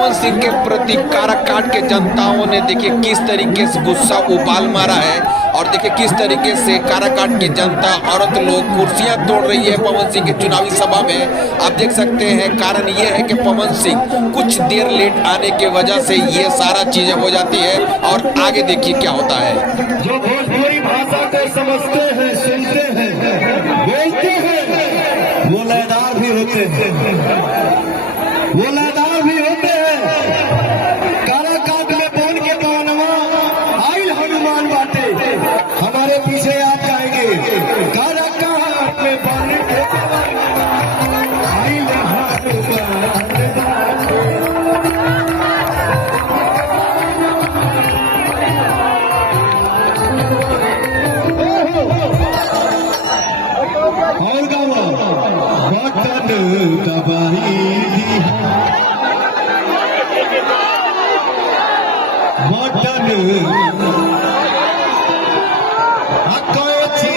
पवन सिंह के प्रति काराकाट के जनताओं ने देखिए किस तरीके से गुस्सा उबाल मारा है और देखिए किस तरीके से काराकाट की जनता, औरत लोग कुर्सियां तोड़ रही है पवन सिंह की चुनावी सभा में। आप देख सकते हैं कारण ये है कि पवन सिंह कुछ देर लेट आने की वजह से ये सारा चीजें हो जाती है। और आगे देखिए क्या होता है। जो भोजपुरी भाषा को समझते हैं, सुनते हैं, बोलते हैं, वो लयदार भी होते हैं, वो लयदार भी होते हैं। काराकाट में बोल के पवनवा आइल हनुमान बाटे, हमारे पीछे आ जाएंगे। काराकाट में बोल के आइल हनुमान और गावा बटन दबाई दी, बटन कोची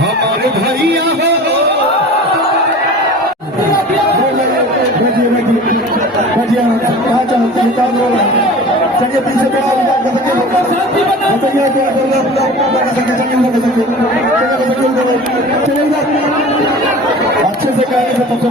हमारे भैया हो चलिए पीछे अच्छे से कहने से